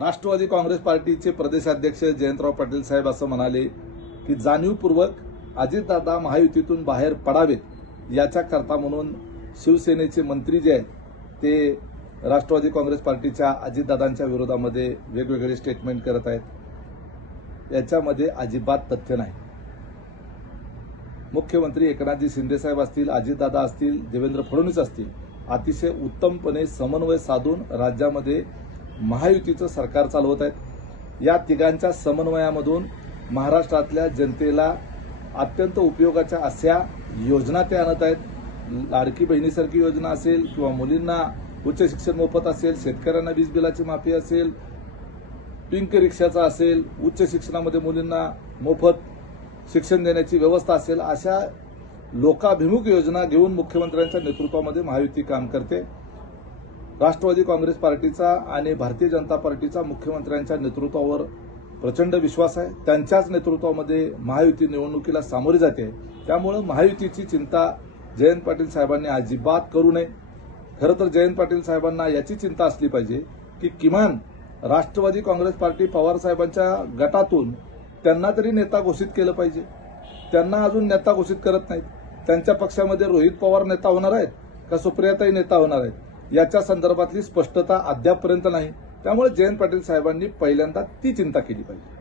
राष्ट्रवादी काँग्रेस पार्टीचे प्रदेशाध्यक्ष जयंतराव पाटील साहेब असं म्हणाले की जाणीवपूर्वक अजितदादा महायुतीतून बाहेर पडावेत याच्याकरता म्हणून शिवसेनेचे मंत्री जे आहेत ते राष्ट्रवादी काँग्रेस पार्टीच्या अजितदादांच्या विरोधामध्ये वेगवेगळे स्टेटमेंट करत आहेत. याच्यामध्ये अजिबात तथ्य नाही. मुख्यमंत्री एकनाथजी शिंदेसाहेब असतील अजितदादा असतील देवेंद्र फडणवीस असतील अतिशय उत्तमपणे समन्वय साधून राज्यामध्ये महायुतीचं सरकार चालवत आहेत. या तिघांच्या समन्वयामधून महाराष्ट्रातल्या जनतेला अत्यंत उपयोगाच्या अशा योजना ते आणत आहेत. लाडकी बहिणीसारखी योजना असेल किंवा मुलींना उच्च शिक्षण मोफत असेल शेतकऱ्यांना वीज बिलाची माफी असेल पिंक रिक्षाचा असेल उच्च शिक्षणामध्ये मुलींना मोफत शिक्षण देण्याची व्यवस्था असेल अशा लोकाभिमुख योजना घेऊन मुख्यमंत्र्यांच्या नेतृत्वामध्ये महायुती काम करते. राष्ट्रवादी काँग्रेस पार्टीचा आणि भारतीय जनता पार्टीचा मुख्यमंत्र्यांच्या नेतृत्वावर प्रचंड विश्वास आहे. त्यांच्याच नेतृत्वामध्ये महायुती निवडणुकीला सामोरी जाते. त्यामुळं महायुतीची चिंता जयंत पाटील साहेबांनी अजिबात करू नये. खरं तर जयंत पाटील साहेबांना याची चिंता असली पाहिजे की किमान राष्ट्रवादी काँग्रेस पार्टी पवार साहेबांच्या गटातून त्यांना तरी नेता घोषित केलं पाहिजे. त्यांना अजून नेता घोषित करत नाहीत. त्यांच्या पक्षामध्ये रोहित पवार नेता होणार आहेत का सुप्रियाताई नेता होणार आहेत? याच्या संदर्भातली स्पष्टता अद्यापपर्यंत नाही. त्यामुळे जयंत पाटील साहेबांनी पहिल्यांदा ती चिंता केली पाहिजे.